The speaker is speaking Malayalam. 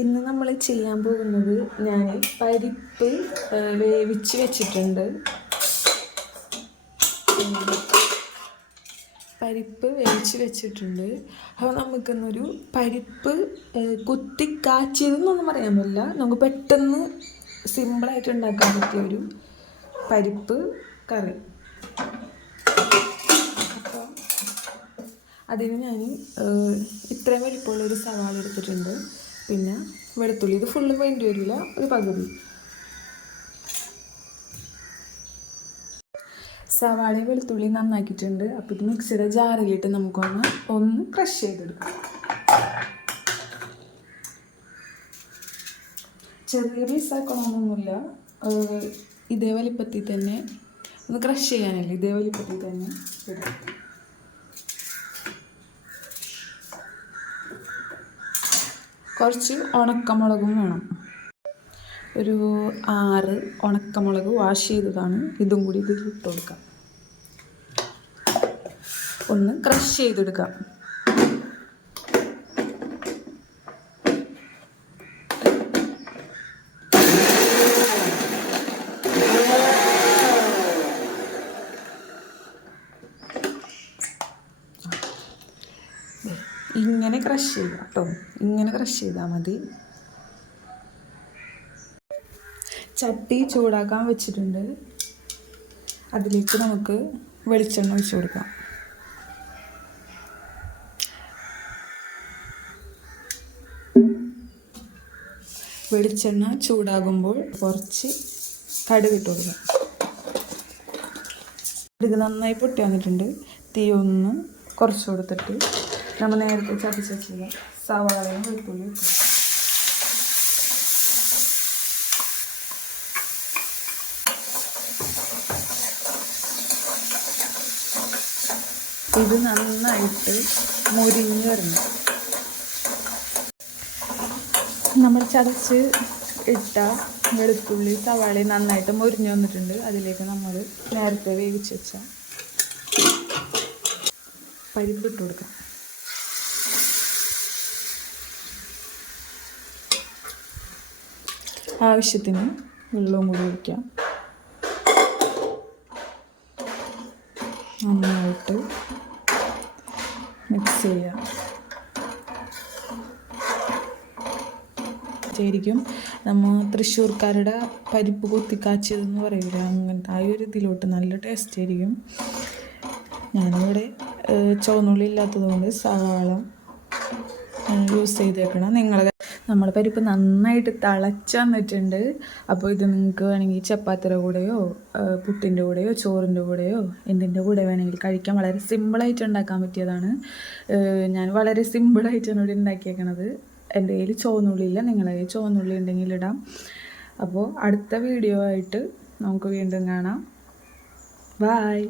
ഇന്ന് നമ്മൾ ചെയ്യാൻ പോകുന്നത് ഞാൻ പരിപ്പ് വേവിച്ച് വെച്ചിട്ടുണ്ട്. പരിപ്പ് വേവിച്ച് വെച്ചിട്ടുണ്ട്. അപ്പോൾ നമുക്കിന്നൊരു പരിപ്പ് കുത്തിക്കാച്ചിയതെന്നൊന്നും കുത്തി കാച്ചിയതെന്നൊന്നും പറയാൻ പറ്റില്ല. നമുക്ക് പെട്ടെന്ന് സിമ്പിളായിട്ട് ഉണ്ടാക്കാൻ പറ്റിയ ഒരു പരിപ്പ് കറി. അപ്പോൾ അതിന് ഞാൻ ഇത്രയും വലിപ്പമുള്ള ഒരു സവാള എടുത്തിട്ടുണ്ട്. പിന്നെ വെളുത്തുള്ളി. ഇത് ഫുള്ള് വേണ്ടി വരില്ല. ഒരു പകുതി. സവാളയും വെളുത്തുള്ളി നന്നാക്കിയിട്ടുണ്ട്. അപ്പോൾ ഇത് മിക്സിയുടെ ജാറിലിട്ട് നമുക്കൊന്ന് ഒന്ന് ക്രഷ് ചെയ്തെടുക്കാം. ചെറിയ പീസാക്കണമെന്നൊന്നുമില്ല ഇതേ വലിപ്പത്തിൽ തന്നെ ഒന്ന് ക്രഷ് ചെയ്യാനല്ലേ? ഇതേ വലിപ്പത്തിൽ തന്നെ ഇടാം കുറച്ച് ഉണക്കമുളകും വേണം. ഒരു ആറ് ഉണക്കമുളക് വാഷ് ചെയ്തതാണ്. ഇതും കൂടി ഇതിൽ ഇട്ട് കൊടുക്കാം. ഒന്ന് ക്രഷ് ചെയ്തെടുക്കാം. ഇങ്ങനെ ക്രഷ് ചെയ്യുക കേട്ടോ. ഇങ്ങനെ ക്രഷ് ചെയ്താൽ മതി. ചട്ടി ചൂടാക്കാൻ വെച്ചിട്ടുണ്ട്. അതിലേക്ക് നമുക്ക് വെളിച്ചെണ്ണ ഒഴിച്ചു കൊടുക്കാം. വെളിച്ചെണ്ണ ചൂടാകുമ്പോൾ കുറച്ച് കടുക് ഇട്ട് കൊടുക്കാം. കടുക് നന്നായി പൊട്ടി വന്നിട്ടുണ്ട്. തീ ഒന്ന് കുറച്ച് കൊടുത്തിട്ട് നമ്മൾ നേരത്തെ ചതച്ച് വെച്ചിരുന്ന സവാളയും വെളുത്തുള്ളി ഇട്ടു. ഇത് നന്നായിട്ട് മുരിഞ്ഞ് വരണം. നമ്മൾ ചതച്ച് ഇട്ട വെളുത്തുള്ളി സവാളി നന്നായിട്ട് മുരിഞ്ഞ് വന്നിട്ടുണ്ട്. അതിലേക്ക് നമ്മൾ നേരത്തെ വേവിച്ച് വെച്ച പരിപ്പ് ഇട്ട് കൊടുക്കാം. ആവശ്യത്തിന് വെള്ളവും കൂടി ഒഴിക്കാം. നന്നായിട്ട് മിക്സ് ചെയ്യാം. ശരിക്കും നമ്മൾ തൃശ്ശൂർക്കാരുടെ പരിപ്പ് കുത്തിക്കാച്ചതെന്ന് പറയില്ല അങ്ങനത്തെ ആ ഒരു ഇതിലോട്ട് നല്ല ടേസ്റ്റ് ആയിരിക്കും. ഞാനിവിടെ ചുവന്നുള്ളി ഇല്ലാത്തത് കൊണ്ട് സവാള യൂസ് ചെയ്തേക്കണം. നിങ്ങളെ നമ്മുടെ പരിപ്പ് നന്നായിട്ട് തിളച്ച് അപ്പോൾ ഇത് നിങ്ങൾക്ക് വേണമെങ്കിൽ ചപ്പാത്തിയുടെ കൂടെയോ പുട്ടിന്റെ കൂടെയോ ചോറിന്റെ കൂടെയോ എന്തിന്റെ കൂടെ വേണമെങ്കിൽ കഴിക്കാൻ വളരെ സിമ്പിളായിട്ട് ഉണ്ടാക്കാൻ പറ്റിയതാണ്. ഞാൻ വളരെ സിമ്പിളായിട്ടാണ് ഇവിടെ ഉണ്ടാക്കിയേക്കണത്. എന്റെ കയ്യിൽ ചോന്നുള്ളിയില്ല നിങ്ങളെ കയ്യിൽ ചുവന്നുള്ളി ഉണ്ടെങ്കിൽ ഇടാം. അപ്പോൾ അടുത്ത വീഡിയോ ആയിട്ട് നമുക്ക് വീണ്ടും കാണാം. ബായ്